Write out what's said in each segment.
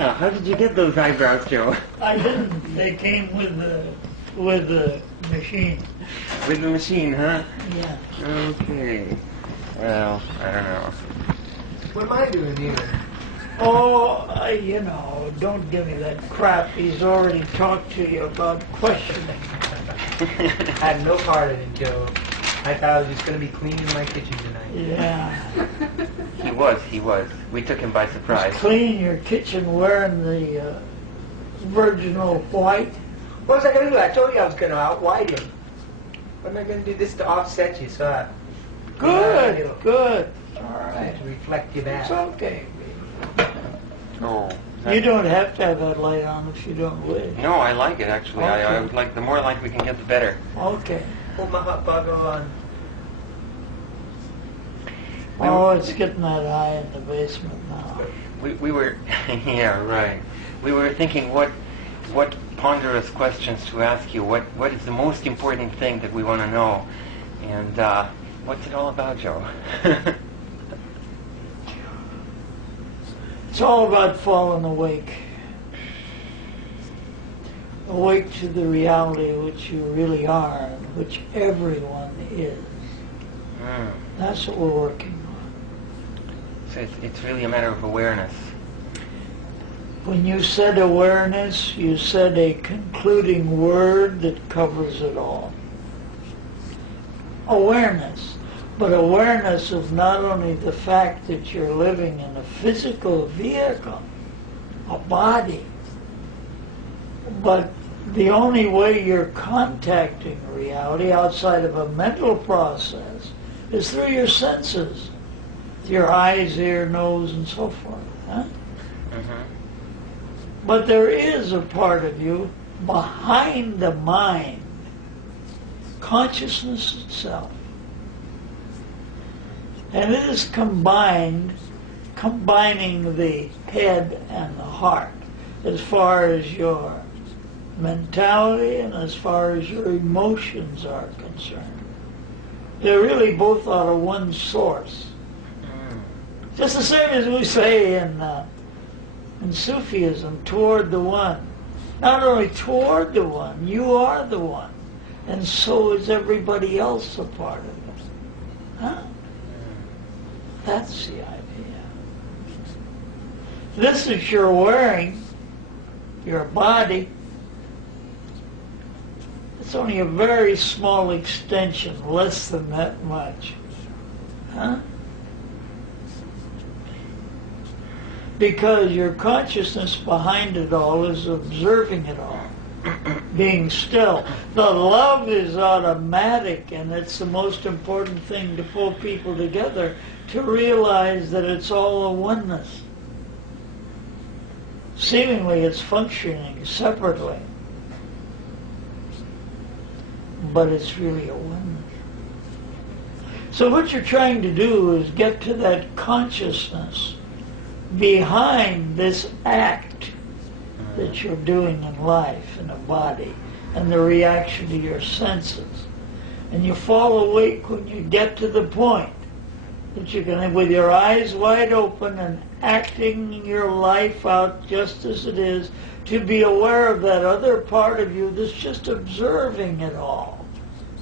How did you get those eyebrows, Joe? I didn't. They came with the machine. With the machine, huh? Yeah. Okay. Well, I don't know. What am I doing here? Oh, you know, don't give me that crap. He's already talked to you about questioning. I had no part in it, Joe. I thought I was just going to be cleaning my kitchen tonight. Yeah. He was. We took him by surprise. Just clean your kitchen wearing the virginal white. What was I going to do? I told you I was going to out-white him. What am I going to do this to offset you? So Good, good. All right. to reflect you back. It's okay. Oh. You don't have to have that light on if you don't wish. No, I like it actually. Okay. I would like, the more light we can get, the better. Okay. Put my hot bugger on. Oh, it's getting that high in the basement now. We were, yeah, right. We were thinking what ponderous questions to ask you. What is the most important thing that we want to know? And what's it all about, Joe? It's all about falling awake. Awake to the reality which you really are, and which everyone is. Mm. That's what we're working on. So it's really a matter of awareness. When you said awareness, you said a concluding word that covers it all. Awareness. But awareness of not only the fact that you're living in a physical vehicle, a body, but the only way you're contacting reality outside of a mental process is through your senses, your eyes, ear, nose, and so forth. Huh? Mm-hmm. But there is a part of you behind the mind, consciousness itself. And it is combining the head and the heart as far as your mentality and as far as your emotions are concerned. They're really both out of one source. Just the same as we say in Sufism, toward the one. Not only toward the one, you are the one. And so is everybody else a part of it. Huh? That's the idea. This is your wearing, your body. It's only a very small extension, less than that much. Huh? Because your consciousness behind it all is observing it all, being still. The love is automatic, and it's the most important thing to pull people together, to realize that it's all a oneness. Seemingly it's functioning separately, but it's really a oneness. So what you're trying to do is get to that consciousness behind this act that you're doing in life, in a body, and the reaction to your senses. And you fall awake when you get to the point that you can, with your eyes wide open and acting your life out just as it is, to be aware of that other part of you that's just observing it all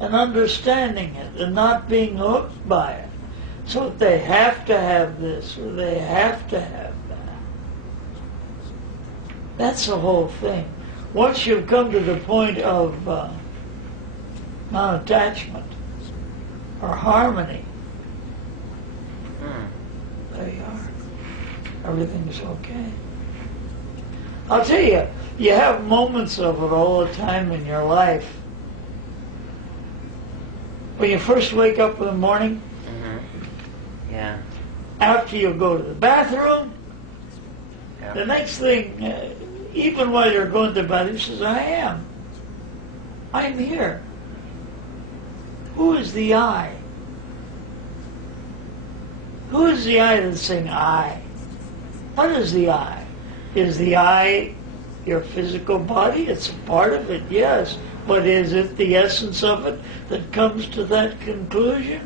and understanding it and not being hooked by it. So they have to have this or they have to have that. That's the whole thing. Once you've come to the point of non-attachment or harmony, there you are. Everything's okay. I'll tell you, you have moments of it all the time in your life. When you first wake up in the morning, Yeah. after you go to the bathroom, Yeah. the next thing, even while you're going to the bathroom, you says, I'm here. Who is the I? Who is the I that's saying I? What is the I? Is the I your physical body? It's a part of it, yes. But is it the essence of it that comes to that conclusion?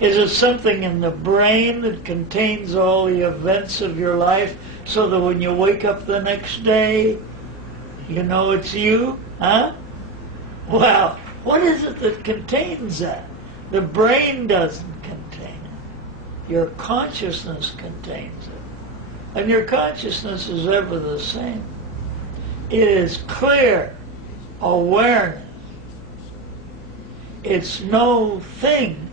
Is it something in the brain that contains all the events of your life so that when you wake up the next day, you know it's you? Huh? Well, what is it that contains that? The brain doesn't contain it. Your consciousness contains it. And your consciousness is ever the same. It is clear awareness. It's no thing.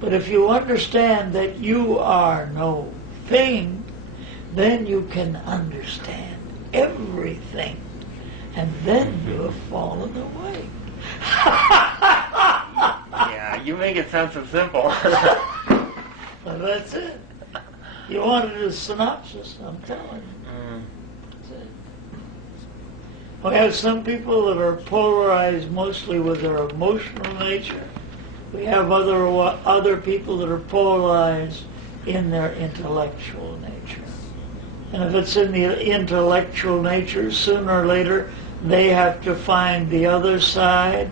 But if you understand that you are no thing, then you can understand everything. And then you have fallen away. Yeah, you make it sound so simple. Well, that's it. You wanted a synopsis, I'm telling you. That's it. We have some people that are polarized mostly with their emotional nature. We have other people that are polarized in their intellectual nature. And if it's in the intellectual nature, sooner or later they have to find the other side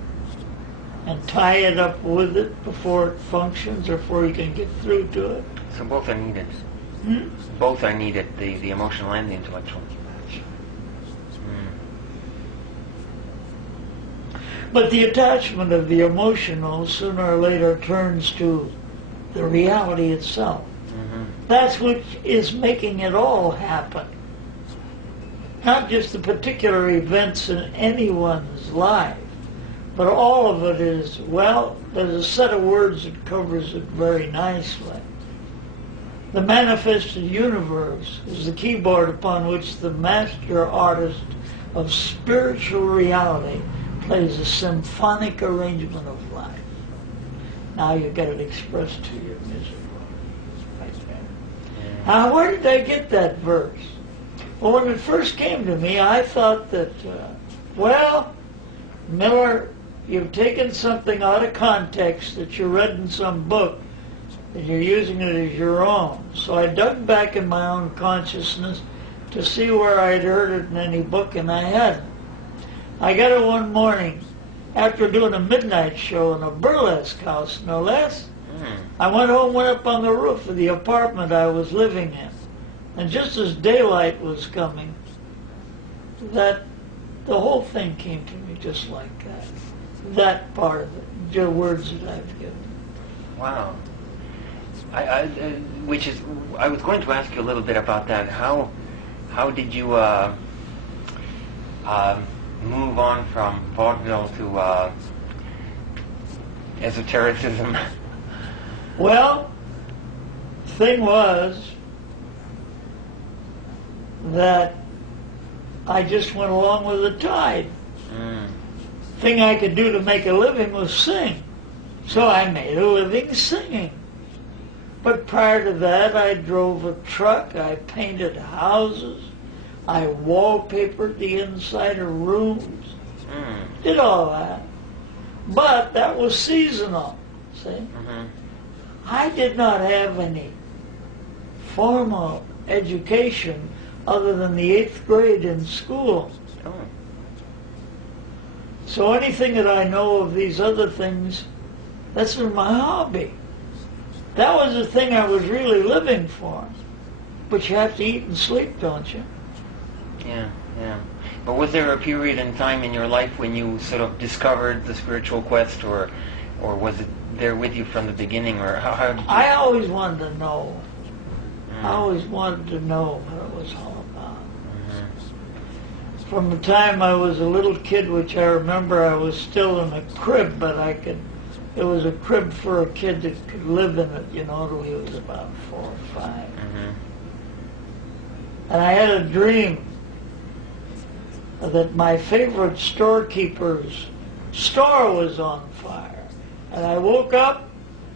and tie it up with it before it functions or before you can get through to it. So both are needed. Both are needed, the emotional and the intellectual. But the attachment of the emotional sooner or later turns to the reality itself. That's what is making it all happen. Not just the particular events in anyone's life, but all of it is, well, there's a set of words that covers it very nicely. The manifested universe is the keyboard upon which the master artist of spiritual reality plays a symphonic arrangement of life. Now you get it expressed to you miserably. Right there. Now, where did I get that verse? Well, when it first came to me, I thought that, well, Miller, you've taken something out of context that you read in some book, and you're using it as your own. So I dug back in my own consciousness to see where I'd heard it in any book, and I hadn't. I got it one morning after doing a midnight show in a burlesque house, no less. I went home, went up on the roof of the apartment I was living in, and just as daylight was coming, that the whole thing came to me just like that. That part of it, the words that I've given. Wow. I was going to ask you a little bit about that. How did you move on from vaudeville to esotericism? Well, the thing was that I just went along with the tide. Thing I could do to make a living was sing. So I made a living singing. But prior to that, I drove a truck, I painted houses, I wallpapered the inside of rooms, did all that. But that was seasonal, see? I did not have any formal education other than the 8th grade in school. So anything that I know of these other things, that's been my hobby. That was the thing I was really living for. But you have to eat and sleep, don't you? Yeah. But was there a period in time in your life when you sort of discovered the spiritual quest, or was it there with you from the beginning, or how did you... I always wanted to know. I always wanted to know what it was all about. From the time I was a little kid, which I remember I was still in a crib, but it was a crib for a kid that could live in it, till he was about 4 or 5. And I had a dream that my favorite storekeeper's store was on fire. And I woke up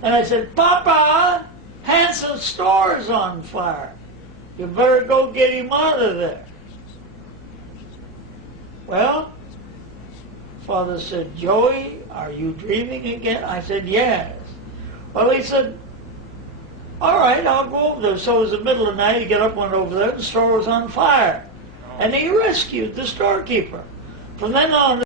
and I said, "Papa, Hanson's store is on fire. You better go get him out of there." Well, Father said, "Joey, are you dreaming again?" I said, "Yes." Well, he said, "All right, I'll go over there." So it was the middle of the night. He got up, went over there, the store was on fire. And he rescued the storekeeper. From then on,